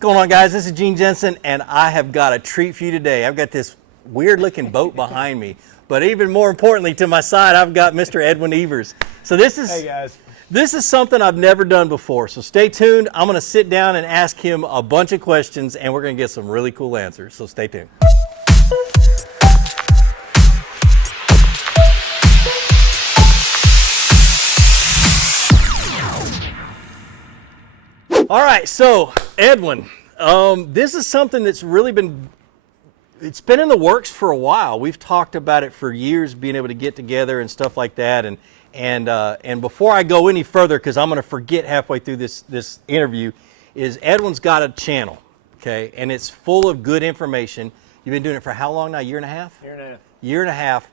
going on, guys? This is Gene Jensen, and I have got a treat for you today. I've got this weird-looking boat behind me, but even more importantly, to my side, I've got Mr. Edwin Evers. So Hey, guys. This is something I've never done before, so stay tuned. I'm going to sit down and ask him a bunch of questions, and we're going to get some really cool answers, so stay tuned. All right, so Edwin, this is something that's really it's been in the works for a while. We've talked about it for years, being able to get together and stuff like that. And before I go any further, because I'm going to forget halfway through this interview, is Edwin's got a channel, okay, and it's full of good information. You've been doing it for how long now? A year and a half? Year and a half. Year and a half.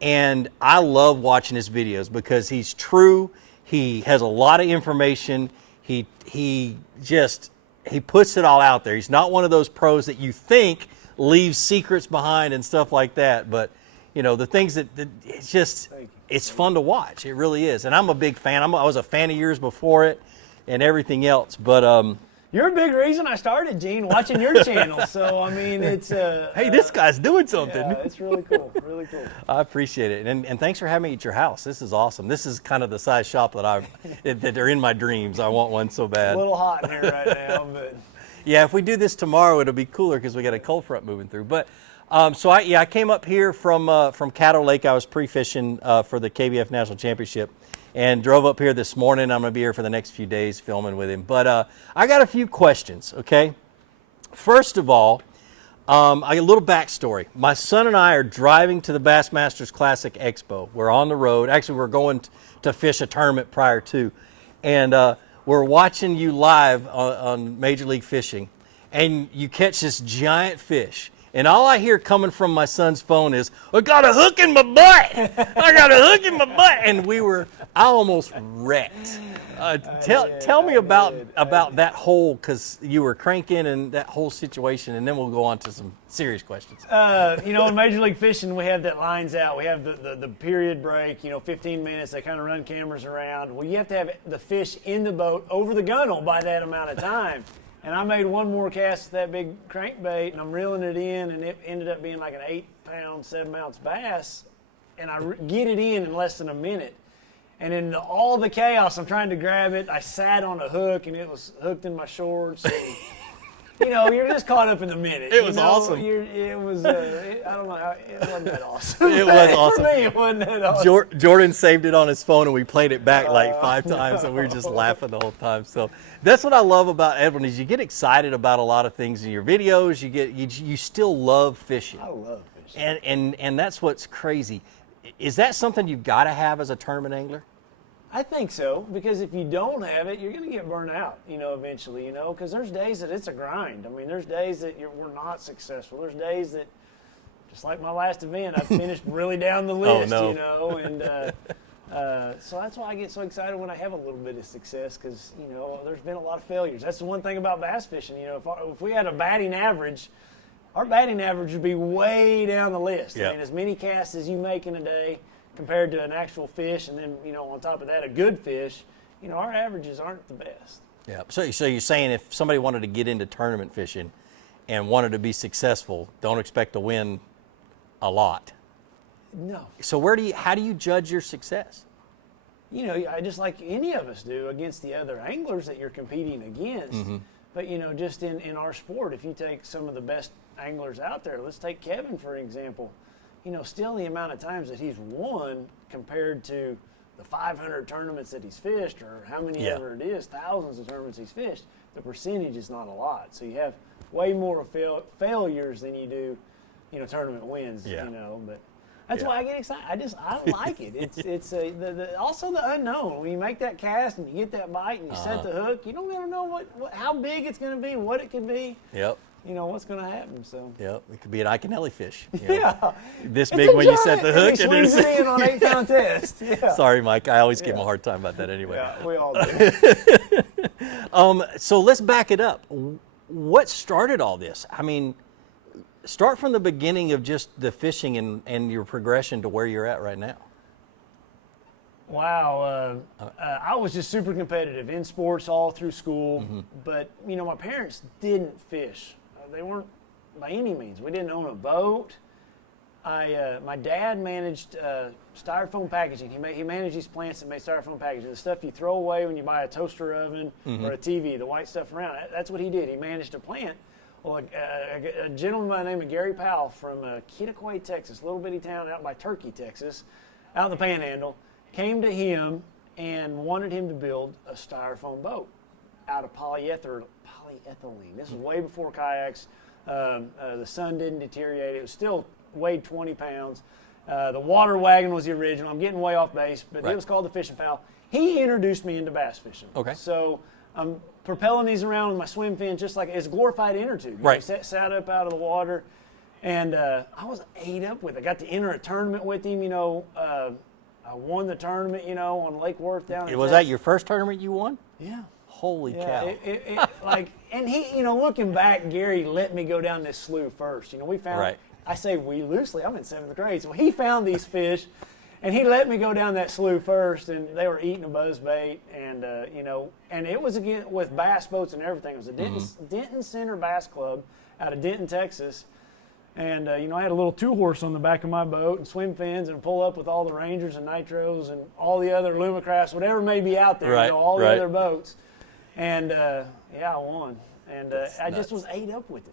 And I love watching his videos because he's true. He has a lot of information. He puts it all out there. He's not one of those pros that you think leaves secrets behind and stuff like that. But you know, the things that it's fun to watch. It really is. And I'm a big fan. I was a fan of yours before it and everything else. But you're a big reason I started, Gene, watching your channel. So I mean, it's hey, this guy's doing something. Yeah, it's really cool. Really cool. I appreciate it, and thanks for having me at your house. This is awesome. This is kind of the size shop that that they're in my dreams. I want one so bad. A little hot in here right now, but yeah, if we do this tomorrow, it'll be cooler because we got a cold front moving through. But so I came up here from Caddo Lake. I was pre-fishing for the KBF National Championship, and drove up here this morning. I'm going to be here for the next few days filming with him. But I got a few questions, okay? First of all, I got a little backstory. My son and I are driving to the Bassmasters Classic Expo. We're on the road. Actually, we're going to fish a tournament prior to. And we're watching you live on Major League Fishing. And you catch this giant fish. And all I hear coming from my son's phone is, I got a hook in my butt. I got a hook in my butt. And I almost wrecked. Tell me about that whole, because you were cranking and that whole situation, and then we'll go on to some serious questions. You know, in Major League Fishing, we have that lines out. We have the period break, 15 minutes. They kind of run cameras around. Well, you have to have the fish in the boat over the gunnel by that amount of time. And I made one more cast with that big crankbait, and I'm reeling it in, and it ended up being like an 8-pound, 7-ounce bass. And I get it in less than a minute. And in all the chaos, I'm trying to grab it. I sat on a hook, and it was hooked in my shorts. And, you're just caught up in the minute. It was awesome. It was, I don't know, it wasn't that awesome. It was awesome. For me, it wasn't that awesome. Jordan saved it on his phone, and we played it back like 5 times, and we were just laughing the whole time. So that's what I love about Edwin, is you get excited about a lot of things in your videos. You still love fishing. I love fishing. And that's what's crazy. Is that something you've got to have as a tournament angler? I think so, because if you don't have it, you're going to get burnt out, eventually, because there's days that it's a grind. I mean, there's days that we're not successful. There's days that, just like my last event, I finished really down the list, and so that's why I get so excited when I have a little bit of success, because, there's been a lot of failures. That's the one thing about bass fishing, if we had a batting average, our batting average would be way down the list. Yep. I mean, as many casts as you make in a day compared to an actual fish, and then, on top of that, a good fish, our averages aren't the best. Yeah. So you're saying if somebody wanted to get into tournament fishing and wanted to be successful, don't expect to win a lot. No. So how do you judge your success? I just like any of us do against the other anglers that you're competing against. Mm-hmm. But, just in our sport, if you take some of the best anglers out there, let's take Kevin, for example. Still the amount of times that he's won compared to the 500 tournaments that he's fished, or how many ever it is, thousands of tournaments he's fished, the percentage is not a lot. So you have way more failures than you do, tournament wins, but that's why I get excited. I like it. It's also the unknown. When you make that cast and you get that bite and you set the hook, you don't ever know how big it's going to be, what it could be. Yep. What's going to happen. So. Yep, it could be an Iconelli fish. Yeah. This big when you set the hook. He swings it in on 8-pound test. Yeah. Sorry, Mike. I always give him a hard time about that anyway. Yeah, we all do. So let's back it up. What started all this? I mean, start from the beginning of just the fishing and your progression to where you're at right now. Wow. I was just super competitive in sports all through school. But, you know, my parents didn't fish. They weren't by any means. We didn't own a boat. My dad managed styrofoam packaging. He managed these plants that made styrofoam packaging. The stuff you throw away when you buy a toaster oven or a TV, the white stuff around. That's what he did. He managed a plant. Well, a gentleman by the name of Gary Powell from Kittiquay, Texas, little bitty town out by Turkey, Texas, out in the Panhandle, came to him and wanted him to build a styrofoam boat out of polyethylene. This is way before kayaks. The sun didn't deteriorate. It was still weighed 20 pounds. The water wagon was the original. I'm getting way off base, but it was called the Fishing Pal. He introduced me into bass fishing. Okay. So I'm propelling these around with my swim fin just like it's a glorified inner tube. Right. Sat up out of the water, and I was ate up with it. I got to enter a tournament with him, you know. I won the tournament, you know, on Lake Worth down in Was that your first tournament you won? Yeah. Holy cow. Like, and he, you know, looking back, Gary let me go down this slough first. You know, we found, I say we loosely, I'm in 7th grade, so he found these fish, and he let me go down that slough first, and they were eating a buzzbait, and, you know, and it was, again, with bass boats and everything. It was a Denton Center Bass Club out of Denton, Texas. And, you know, I had a little 2-horse on the back of my boat and swim fins and pull up with all the Rangers and Nitros and all the other Lumacrafts, whatever may be out there, you know, all the other boats. And, yeah, I won. And I just was ate up with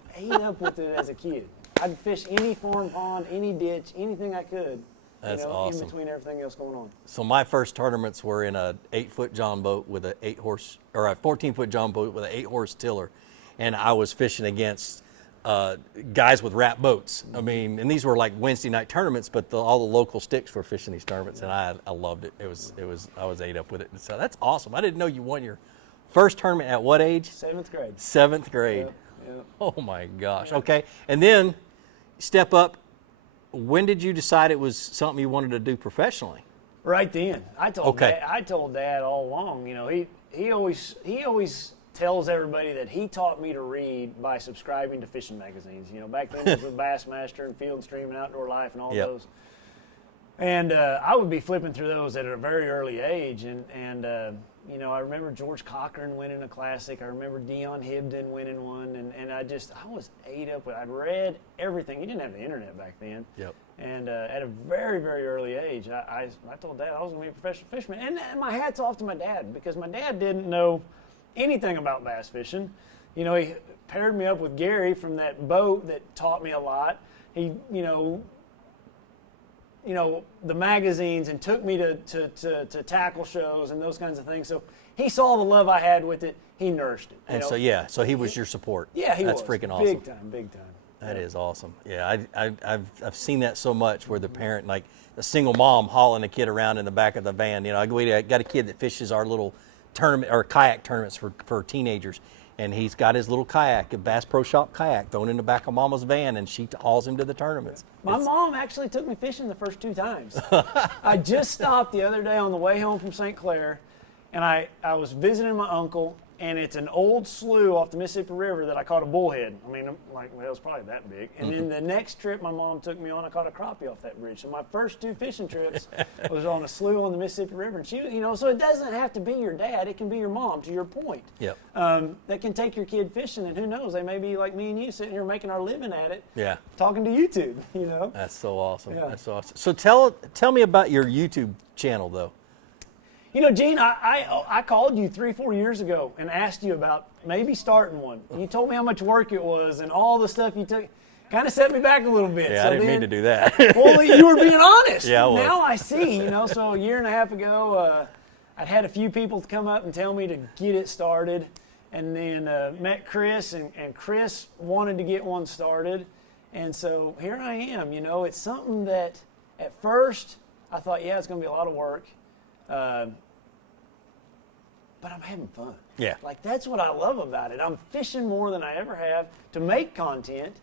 it as a kid. I'd fish any farm pond, any ditch, anything I could. That's you know, awesome. In between everything else going on. So my first tournaments were in a 8-foot John boat with a 8-horse, or a 14-foot John boat with an 8-horse tiller. And I was fishing against guys with wrap boats. I mean, and these were like Wednesday night tournaments, but all the local sticks were fishing these tournaments, and I loved it. I was ate up with it. So that's awesome. I didn't know you won your first tournament at what age? 7th grade. 7th grade. Yeah. Oh my gosh. Okay, and then step up. When did you decide it was something you wanted to do professionally? Right then. I told Dad all along. You know, he always tells everybody that he taught me to read by subscribing to fishing magazines. You know, back then it was with Bassmaster and Field and Stream and Outdoor Life and all those. And I would be flipping through those at a very early age. And you know, I remember George Cochran winning a classic. I remember Dion Hibden winning one. And I was ate up with it. I'd read everything. You didn't have the internet back then. Yep. And at a very, very early age, I told Dad I was going to be a professional fisherman. And my hat's off to my dad, because my dad didn't know anything about bass fishing. You know, he paired me up with Gary from that boat that taught me a lot. He, you know, the magazines, and took me to tackle shows and those kinds of things. So he saw the love I had with it. He nourished it. And so he was your support. Yeah, he was. That's freaking awesome. Big time. That is awesome. Yeah, I've seen that so much, where the parent, like a single mom hauling a kid around in the back of the van. You know, I got a kid that fishes our little tournament or kayak tournaments for teenagers, and he's got his little kayak, a Bass Pro Shop kayak, thrown in the back of Mama's van, and she hauls him to the tournaments. My mom actually took me fishing the first 2 times. I just stopped the other day on the way home from St. Clair, and I was visiting my uncle, and it's an old slough off the Mississippi River that I caught a bullhead. I mean, like, well, it was probably that big. And then the next trip my mom took me on, I caught a crappie off that bridge. So my first 2 fishing trips was on a slough on the Mississippi River. And she, you know, so it doesn't have to be your dad. It can be your mom, to your point. Yep. That can take your kid fishing, and who knows, they may be like me and you sitting here making our living at it. Yeah. Talking to YouTube, you know. That's so awesome. Yeah. That's so awesome. So tell me about your YouTube channel, though. You know, Gene, I called you 3-4 years ago and asked you about maybe starting one. You told me how much work it was and all the stuff you took. Kind of set me back a little bit. Yeah, so I didn't mean to do that. Well, you were being honest. Yeah, I was. Now I see, you know. So a year and a half ago, I'd had a few people come up and tell me to get it started. And then met Chris, and Chris wanted to get one started. And so here I am, you know. It's something that at first I thought, yeah, it's going to be a lot of work. But I'm having fun. Yeah. Like, that's what I love about it. I'm fishing more than I ever have to make content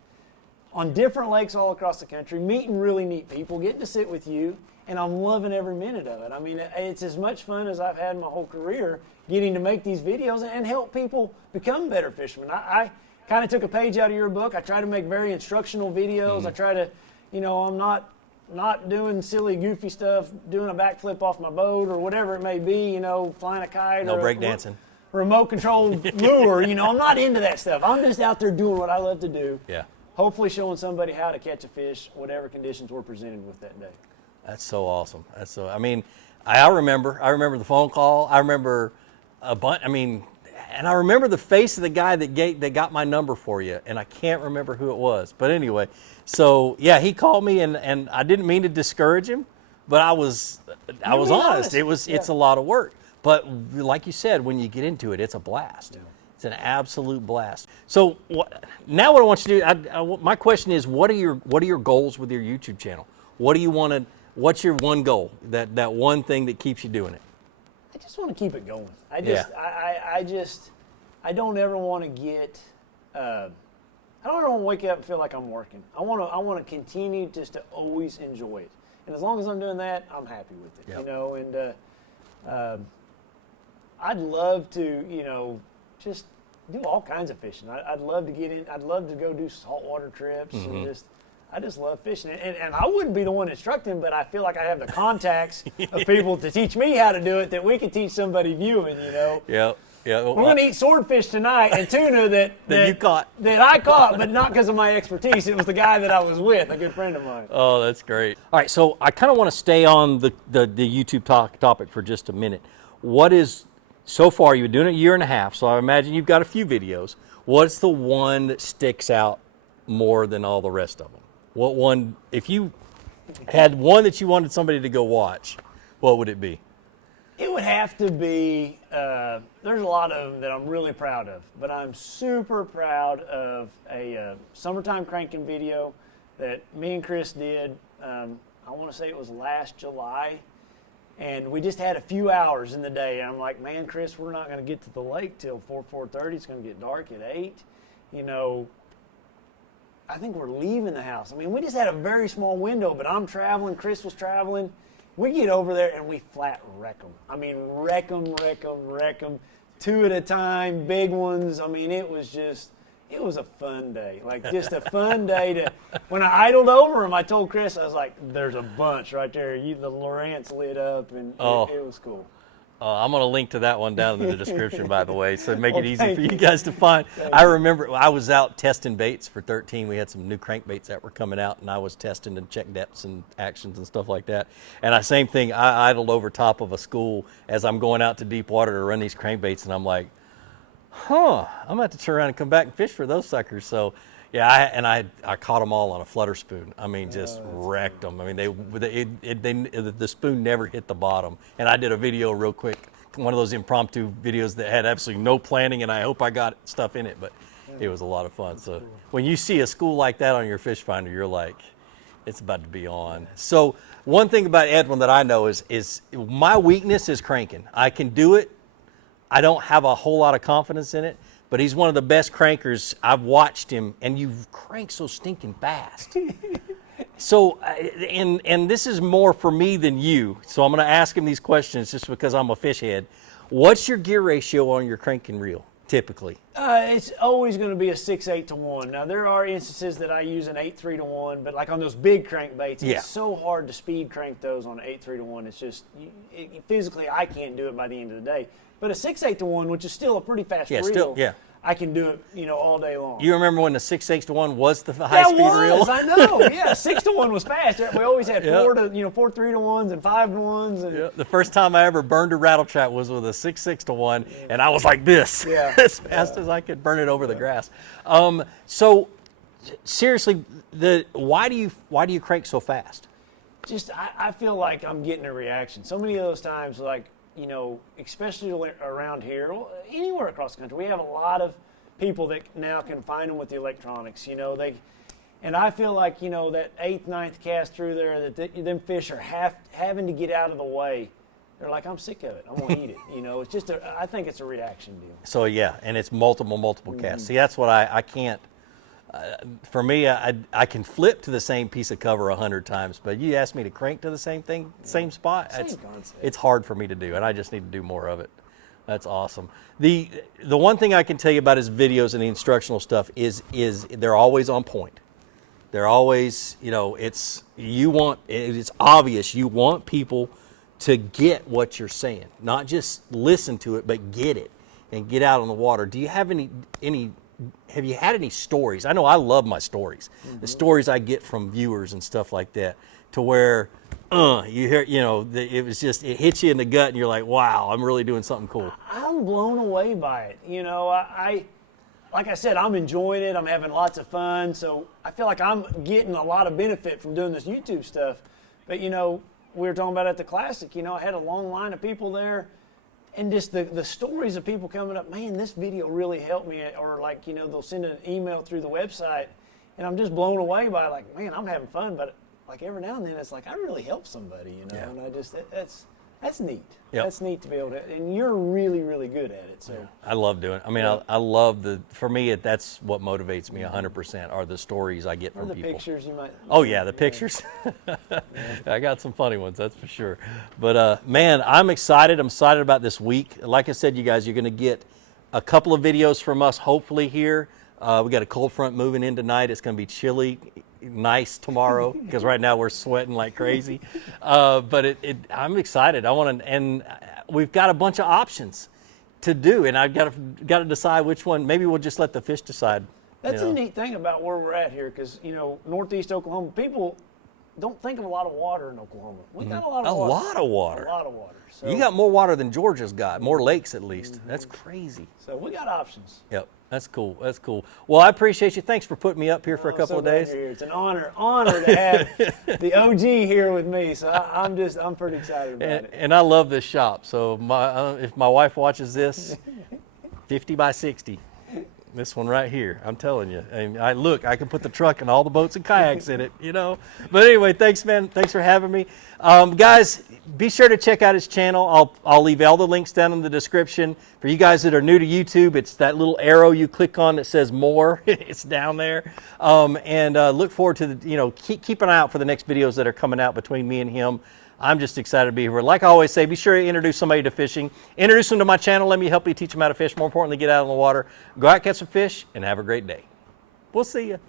on different lakes all across the country, meeting really neat people, getting to sit with you, and I'm loving every minute of it. I mean, it's as much fun as I've had my whole career getting to make these videos and help people become better fishermen. I kind of took a page out of your book. I try to make very instructional videos. I try to, you know, I'm not not doing silly, goofy stuff, doing a backflip off my boat or whatever it may be, you know, flying a kite. No or break dancing. Remote controlled lure, you know, I'm not into that stuff. I'm just out there doing what I love to do. Yeah. Hopefully showing somebody how to catch a fish, whatever conditions we're presented with that day. That's so awesome. That's so, I mean, I remember the phone call. I remember a bunch, I mean, and I remember the face of the guy that got my number for you, and I can't remember who it was. But anyway, so yeah, he called me, and I didn't mean to discourage him, but I was honest. It's a lot of work. But like you said, when you get into it, it's a blast. Yeah. It's an absolute blast. So now what I want you to do, my question is, what are your goals with your YouTube channel? What do you want to? What's your one goal? That one thing that keeps you doing it? I just want to keep it going. I don't ever want to get. I don't ever want to wake up and feel like I'm working. I want to continue just to always enjoy it. And as long as I'm doing that, I'm happy with it. Yep. You know, and I'd love to, you know, just do all kinds of fishing. I'd love to get in. I'd love to go do saltwater trips and I just love fishing. And I wouldn't be the one instructing, but I feel like I have the contacts of people to teach me how to do it that we could teach somebody viewing, you know. Yeah. Yeah. Well, we're going to eat swordfish tonight and tuna that you caught. That I caught, but not because of my expertise. It was the guy that I was with, a good friend of mine. Oh, that's great. All right, so I kind of want to stay on the YouTube topic for just a minute. So far, you've been doing it a year and a half, so I imagine you've got a few videos. What's the one that sticks out more than all the rest of them? What one, if you had one that you wanted somebody to go watch, what would it be? It would have to be, there's a lot of them that I'm really proud of, but I'm super proud of a summertime cranking video that me and Chris did, I want to say it was last July, and we just had a few hours in the day, and I'm like, man, Chris, we're not going to get to the lake till 4:30, it's going to get dark at 8, you know, I think we're leaving the house. I mean, we just had a very small window, but I'm traveling, Chris was traveling. We get over there and we flat wreck them. I mean, wreck them, two at a time, big ones. I mean, it was a fun day. Like, just a fun day to, when I idled over them, I told Chris, I was like, there's a bunch right there. The Lowrance lit up, and it was cool. I'm going to link to that one down in the description, by the way, so make it easy for you guys to find. I remember I was out testing baits for 13. We had some new crankbaits that were coming out, and I was testing to check depths and actions and stuff like that. And same thing, I idled over top of a school as I'm going out to deep water to run these crankbaits, and I'm like, I'm going to have to turn around and come back and fish for those suckers. So, yeah, I caught them all on a flutter spoon. I mean, just wrecked them. I mean, the spoon never hit the bottom. And I did a video real quick, one of those impromptu videos that had absolutely no planning, and I hope I got stuff in it, but it was a lot of fun. So when you see a school like that on your fish finder, you're like, it's about to be on. So one thing about Edwin that I know is my weakness is cranking. I can do it. I don't have a whole lot of confidence in it. But he's one of the best crankers. I've watched him, and you crank so stinking fast. So, and this is more for me than you. So I'm going to ask him these questions just because I'm a fish head. What's your gear ratio on your cranking reel, typically? It's always going to be a 6/8 to 1. Now, there are instances that I use an 8/3 to 1, but like on those big crankbaits, it's so hard to speed crank those on an 8/3 to 1. It's just, physically, I can't do it by the end of the day. But a 6/8 to 1, which is still a pretty fast reel, I can do it, all day long. You remember when the 6/8 to 1 was the high speed reel? I know. Yeah, 6 to 1 was fast. We always had 4 3 to 1s and 5 to 1s. And the first time I ever burned a rattle trap was with a 6/6 to 1, and I was like this, as fast as I could burn it over the grass. So seriously, why do you crank so fast? Just I feel like I'm getting a reaction. So many of those times, like, especially around here, anywhere across the country, we have a lot of people that now can find them with the electronics. And I feel like that 8th, 9th cast through there, that them fish are having to get out of the way. They're like, I'm sick of it. I'm gonna eat it. It's just I think it's a reaction deal. So yeah, and it's multiple casts. See, that's what I can't. For me, I can flip to the same piece of cover 100 times, but you ask me to crank to the same thing, same spot, it's hard for me to do, and I just need to do more of it. That's awesome. The one thing I can tell you about his videos and the instructional stuff is they're always on point. They're always, you know, it's obvious you want people to get what you're saying, not just listen to it, but get it and get out on the water. Do you have have you had any stories? I know I love my stories, the stories I get from viewers and stuff like that, to where you hear, you know, it hits you in the gut and you're like, wow, I'm really doing something cool. I'm blown away by it. You know, like I said, I'm enjoying it. I'm having lots of fun. So I feel like I'm getting a lot of benefit from doing this YouTube stuff. But, you know, we were talking about at the Classic, you know, I had a long line of people there. And just the stories of people coming up, man, this video really helped me. Or like, you know, they'll send an email through the website. And I'm just blown away by like, man, I'm having fun. But like every now and then it's like, I really helped somebody, you know. Yeah. And I just, that's neat. Yep. That's neat to be able to, and you're really, really good at it. So I love doing it. I mean, I love for me, that's what motivates me 100% are the stories I get from people. The pictures you might. Oh yeah, the pictures. I got some funny ones, that's for sure. But man, I'm excited. I'm excited about this week. Like I said, you guys, you're going to get a couple of videos from us, hopefully here. We got a cold front moving in tonight. It's going to be chilly. Nice tomorrow because right now we're sweating like crazy, but I'm excited. And we've got a bunch of options to do, and I've got to decide which one. Maybe we'll just let the fish decide. That's a neat thing about where we're at here, because you know, Northeast Oklahoma, people don't think of a lot of water in Oklahoma. We got a lot of water. A lot of water. A lot of water. So, you got more water than Georgia's got, more lakes at least. That's crazy. So we got options. Yep. That's cool. That's cool. Well, I appreciate you. Thanks for putting me up here for a couple of days. It's an honor to have the OG here with me. So I'm pretty excited about it. And I love this shop. So if my wife watches this, 50 by 60. This one right here, I'm telling you. And I can put the truck and all the boats and kayaks in it, you know. But anyway, thanks, man. Thanks for having me. Guys, be sure to check out his channel. I'll leave all the links down in the description. For you guys that are new to YouTube, it's that little arrow you click on that says more. It's down there. And look forward to keep an eye out for the next videos that are coming out between me and him. I'm just excited to be here. Like I always say, be sure to introduce somebody to fishing. Introduce them to my channel. Let me help you teach them how to fish. More importantly, get out on the water. Go out, catch some fish, and have a great day. We'll see you.